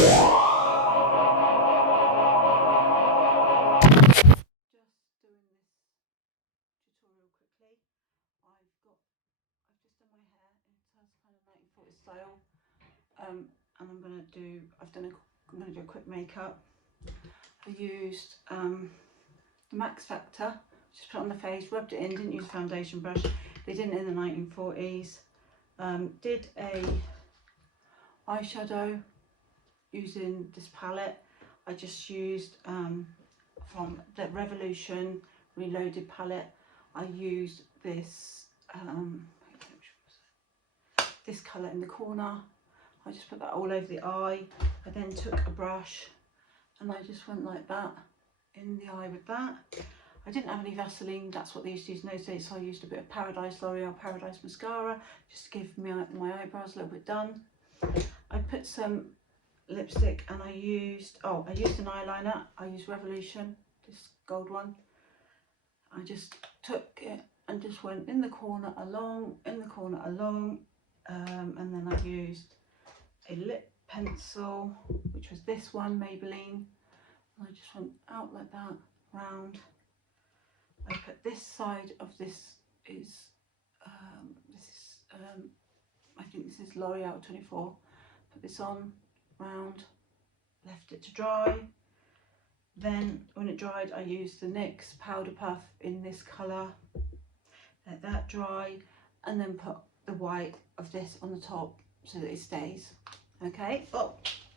tutorial quickly. I've just done my hair in terms kind of 1940s style, and I'm gonna do a quick makeup. I used the Max Factor, just put it on the face, rubbed it in, didn't use a foundation brush. They didn't in the 1940s. Did a eyeshadow using this palette. I just used from the Revolution Reloaded palette. I used this this colour in the corner. I just put that all over the eye. I then took a brush and I just went like that in the eye with that. I didn't have any Vaseline, that's what they used to use in those days, so I used a bit of Paradise, L'Oreal Paradise mascara, just to give my eyebrows a little bit done. I put some lipstick and I used an eyeliner. I used Revolution, this gold one. I just took it and just went in the corner along, and then I used a lip pencil, which was this one, Maybelline, and I just went out like that, round. I put this side of this is I think this is L'Oreal 24. Put this on, round, left it to dry. Then when it dried, I used the NYX Powder Puff in this colour. Let that dry, and then put the white of this on the top so that it stays. Okay. Oh,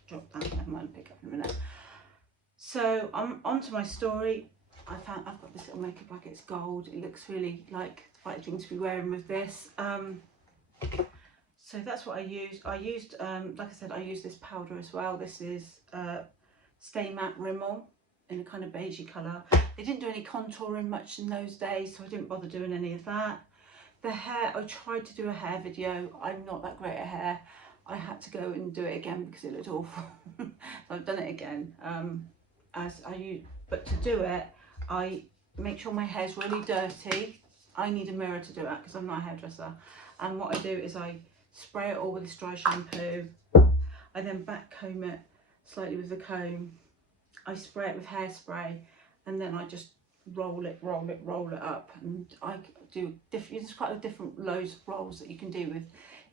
drop that. Never mind. Pick up in a minute. So I'm onto my story. I've got this little makeup bag. It's gold. It looks really like the right thing to be wearing with this. So that's what I used. Like I said, I used this powder as well. This is Stay Matte Rimmel in a kind of beigey colour. They didn't do any contouring much in those days, so I didn't bother doing any of that. The hair, I tried to do a hair video. I'm not that great at hair. I had to go and do it again because it looked awful. So I've done it again. But to do it, I make sure my hair's really dirty. I need a mirror to do it because I'm not a hairdresser. And what I do is I spray it all with this dry shampoo. I then back comb it slightly with the comb. I spray it with hairspray, and then I just roll it up. And I do there's quite a different loads of rolls that you can do with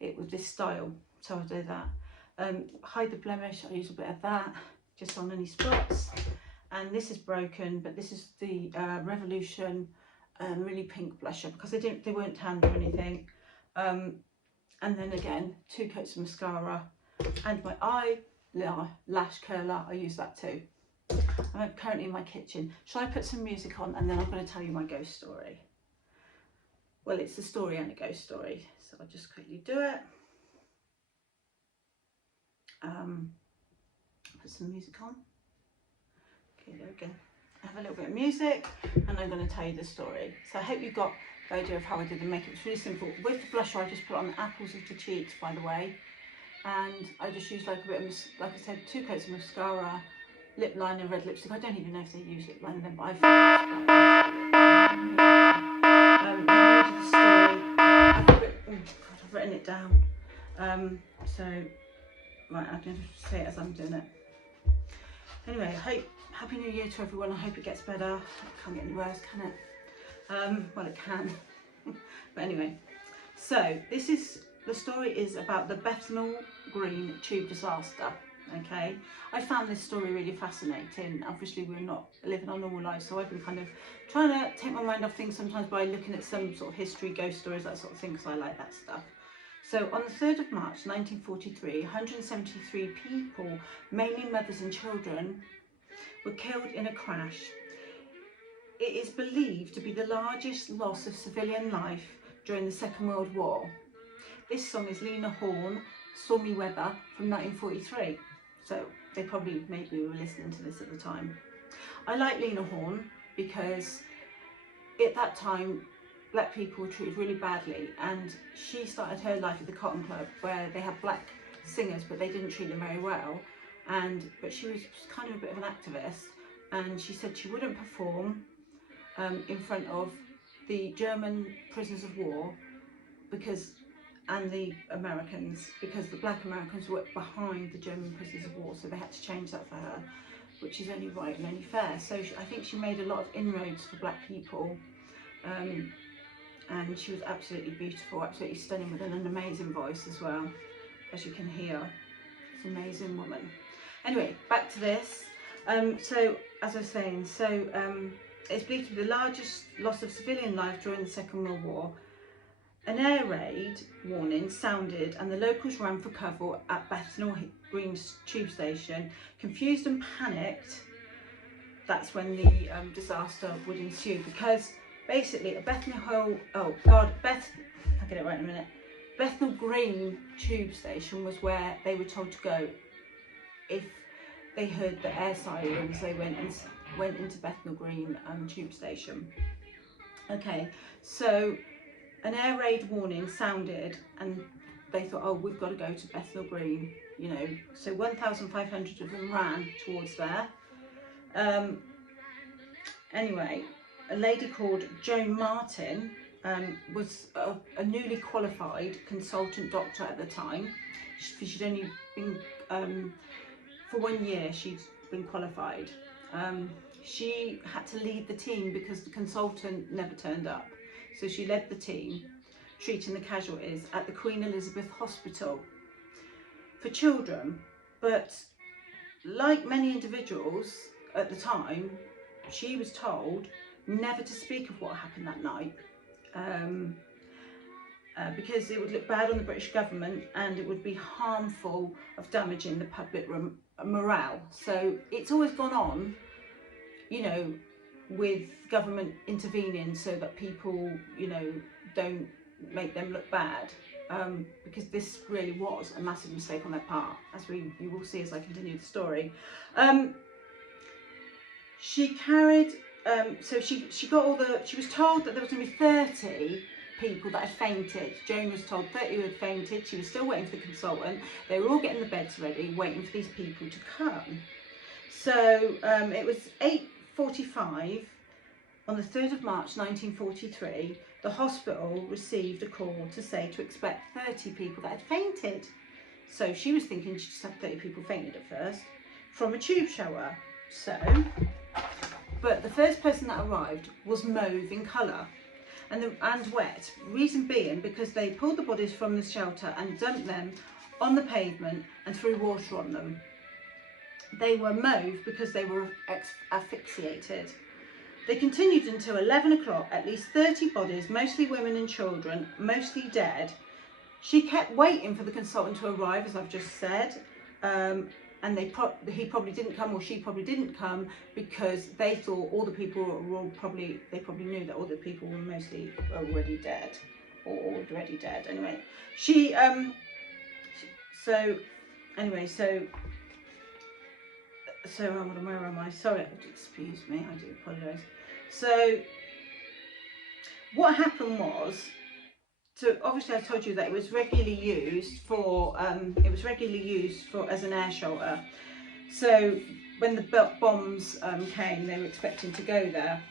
it with this style. So I do that. Hide the blemish. I use a bit of that just on any spots. And this is broken, but this is the Revolution really pink blusher because they weren't tanned or anything. And then again, 2 coats of mascara, and my lash curler, I use that too. I'm currently in my kitchen. Shall I put some music on and then I'm going to tell you my ghost story? Well, it's a story and a ghost story, so I'll just quickly do it. Put some music on. Okay, there we go. I have a little bit of music and I'm going to tell you the story. So I hope you got the idea of how I did the makeup. It's really simple. With the blusher, I just put on the apples of the cheeks, by the way. And I just used like a bit of, like I said, 2 coats of mascara, lip liner, red lipstick. I don't even know if they use lip liner then, but I've written it down. So, right, I'm going to say it as I'm doing it. Anyway, Happy New Year to everyone. I hope it gets better. It can't get any worse, can it? Well, it can. But anyway, so the story is about the Bethnal Green tube disaster. Okay, I found this story really fascinating. Obviously, we're not living our normal lives, so I've been kind of trying to take my mind off things sometimes by looking at some sort of history, ghost stories, that sort of thing, because I like that stuff. So on the 3rd of March 1943, 173 people, mainly mothers and children, were killed in a crash. It is believed to be the largest loss of civilian life during the Second World War. This song is Lena Horne, Stormy Weather from 1943. So they probably maybe were listening to this at the time. I like Lena Horne because at that time black people were treated really badly, and she started her life at the Cotton Club where they had black singers but they didn't treat them very well, but she was kind of a bit of an activist, and she said she wouldn't perform in front of the German prisoners of war because and the Americans, because the black Americans were behind the German prisoners of war, so they had to change that for her, which is only right and only fair. So I think she made a lot of inroads for black people, and she was absolutely beautiful, absolutely stunning, with an amazing voice as well, as you can hear. It's an amazing woman. Anyway, back to this. So as I was saying, it's believed to be the largest loss of civilian life during the Second World War. An air raid warning sounded and the locals ran for cover at Bethnal Green tube station. Confused and panicked, that's when the disaster would ensue, because basically a Bethnal Green tube station was where they were told to go if they heard the air sirens. They went into Bethnal Green tube station. Okay, so an air raid warning sounded and they thought, oh, we've got to go to Bethnal Green, you know. So 1,500 of them ran towards there. Anyway, a lady called Joan Martin was a newly qualified consultant doctor at the time. She'd only been, for 1 year she'd been qualified. She had to lead the team because the consultant never turned up. So she led the team treating the casualties at the Queen Elizabeth Hospital for children. But like many individuals at the time, she was told never to speak of what happened that night, because it would look bad on the British government and it would be harmful of damaging the public morale. So it's always gone on, you know, with government intervening so that people, you know, don't make them look bad, because this really was a massive mistake on their part, as you will see as I continue the story. She carried, so she got all the, she was told that there was going to be 30 people that had fainted. Joan was told 30 had fainted. She was still waiting for the consultant. They were all getting the beds ready, waiting for these people to come. So it was 8:45 on the 3rd of March 1943. The hospital received a call to say to expect 30 people that had fainted. So she was thinking she just had 30 people fainted at first from a tube shower. So, but the first person that arrived was mauve in colour and wet. Reason being because they pulled the bodies from the shelter and dumped them on the pavement and threw water on them. They were mauve because they were asphyxiated. They continued until 11 o'clock, at least 30 bodies, mostly women and children, mostly dead. She kept waiting for the consultant to arrive, as I've just said, and he probably didn't come, or she probably didn't come, because they thought all the people were they probably knew that all the people were mostly already dead, or already dead. Anyway, where am I? Sorry, excuse me, I do apologise. So what happened was, so obviously I told you that it was regularly used for, as an air shelter. So when the bombs came, they were expecting to go there.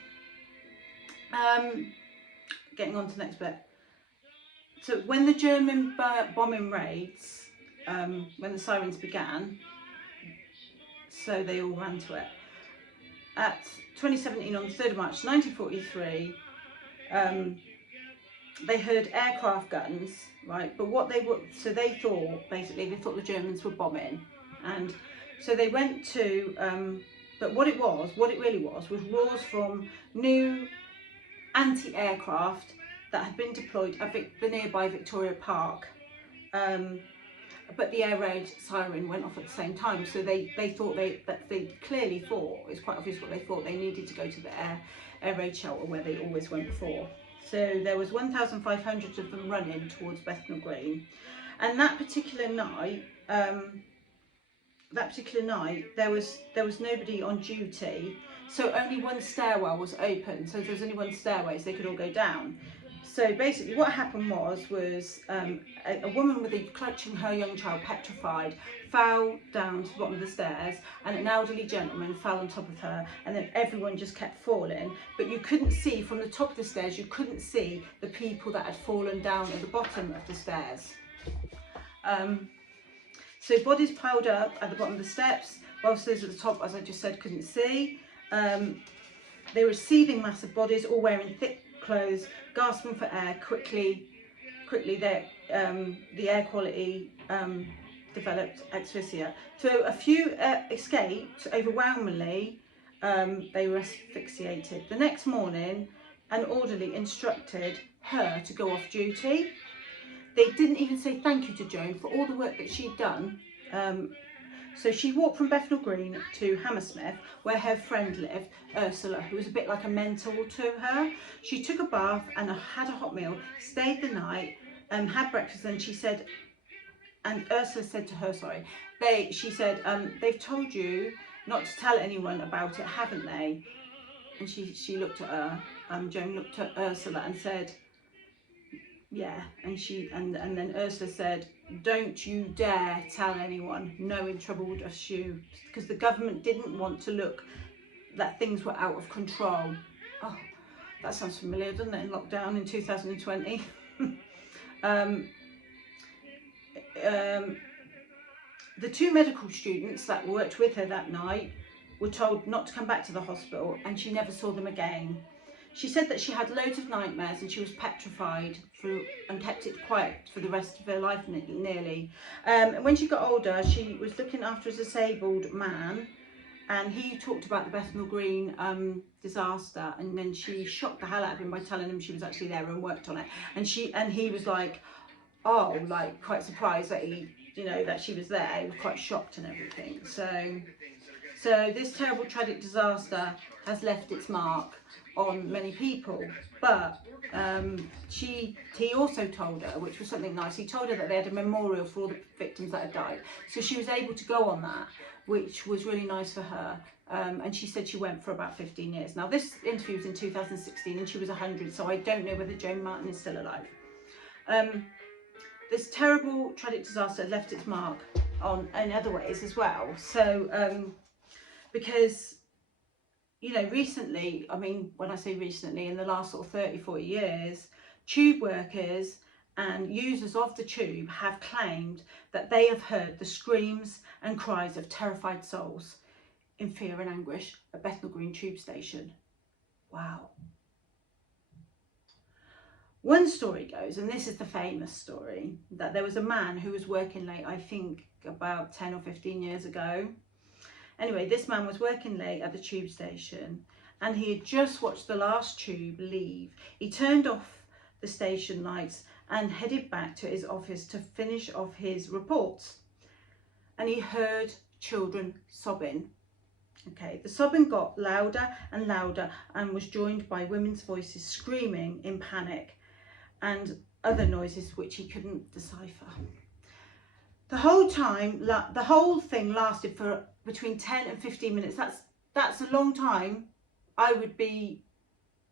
Getting on to the next bit. So when the German bombing raids, when the sirens began, so they all ran to it. At 2017, on the 3rd of March 1943, they heard aircraft guns, right? But what they were, so they thought, basically, they thought the Germans were bombing. And so they went to, but what it really was roars from new anti-aircraft that had been deployed at the nearby Victoria Park. But the air raid siren went off at the same time, so they clearly thought, it's quite obvious what they thought, they needed to go to the air raid shelter where they always went before. So there was 1,500 of them running towards Bethnal Green, and that particular night there was nobody on duty, so only one stairwell was open. So there was only one stairway, so they could all go down. So basically what happened was a woman with clutching her young child, petrified, fell down to the bottom of the stairs, and an elderly gentleman fell on top of her, and then everyone just kept falling, but you couldn't see from the top of the stairs, you couldn't see the people that had fallen down at the bottom of the stairs. So bodies piled up at the bottom of the steps, whilst those at the top, as I just said, couldn't see. They were a seething mass of bodies, all wearing thick clothes, gasping for air. Quickly, the air quality developed asphyxia. So a few escaped. Overwhelmingly, they were asphyxiated. The next morning, an orderly instructed her to go off duty. They didn't even say thank you to Joan for all the work that she'd done. So she walked from Bethnal Green to Hammersmith, where her friend lived, Ursula, who was a bit like a mentor to her. She took a bath and had a hot meal, stayed the night, had breakfast, and she said, and Ursula said to her, she said, they've told you not to tell anyone about it, haven't they? And she looked at her, Joan looked at Ursula and said, yeah, and then Ursula said, don't you dare tell anyone, knowing trouble would ensue, because the government didn't want to look that things were out of control. Oh, that sounds familiar, doesn't it, in lockdown in 2020. The two medical students that worked with her that night were told not to come back to the hospital, and she never saw them again. She said that she had loads of nightmares and she was petrified and kept it quiet for the rest of her life nearly. When she got older, she was looking after a disabled man, and he talked about the Bethnal Green disaster, and then she shocked the hell out of him by telling him she was actually there and worked on it. And he was like, oh, like quite surprised that that she was there. He was quite shocked and everything. So this terrible tragic disaster has left its mark on many people, but he also told her, which was something nice, he told her that they had a memorial for all the victims that had died, so she was able to go on that, which was really nice for her. And she said she went for about 15 years. Now this interview was in 2016 and she was 100, so I don't know whether Joan Martin is still alive. This terrible tragic disaster left its mark in other ways as well. So because recently, I mean, when I say recently, in the last sort of 30-40 years, tube workers and users of the tube have claimed that they have heard the screams and cries of terrified souls in fear and anguish at Bethnal Green tube station. Wow. One story goes, and this is the famous story, that there was a man who was working late, I think about 10 or 15 years ago. Anyway, this man was working late at the tube station and he had just watched the last tube leave. He turned off the station lights and headed back to his office to finish off his reports. And he heard children sobbing. Okay, the sobbing got louder and louder and was joined by women's voices screaming in panic and other noises which he couldn't decipher. The whole time, the whole thing lasted for between 10 and 15 minutes. That's a long time. I would be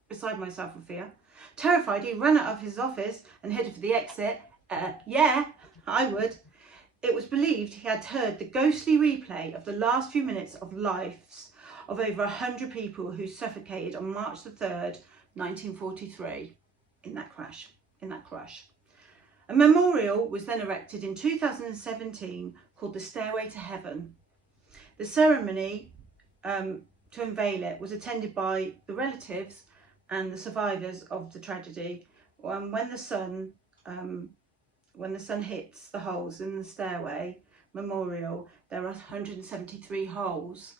beside myself with fear. Terrified, he ran out of his office and headed for the exit. Yeah, I would. It was believed he had heard the ghostly replay of the last few minutes of lives of over 100 people who suffocated on March the 3rd, 1943 in that crash. A memorial was then erected in 2017 called the Stairway to Heaven. The ceremony to unveil it was attended by the relatives and the survivors of the tragedy. When the sun hits the holes in the stairway memorial, there are 173 holes,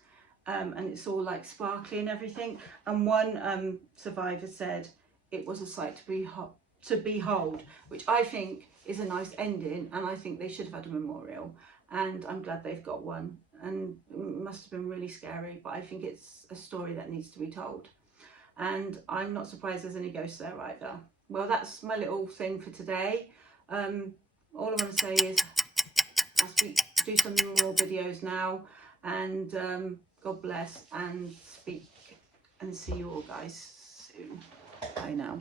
and it's all like sparkly and everything. And one survivor said it was a sight to behold, which I think is a nice ending, and I think they should have had a memorial, and I'm glad they've got one. And it must have been really scary, but I think it's a story that needs to be told, and I'm not surprised there's any ghosts there either. Well, that's my little thing for today. All I want to say is I'll do some more videos now, and God bless, and speak and see you all guys soon. Bye now.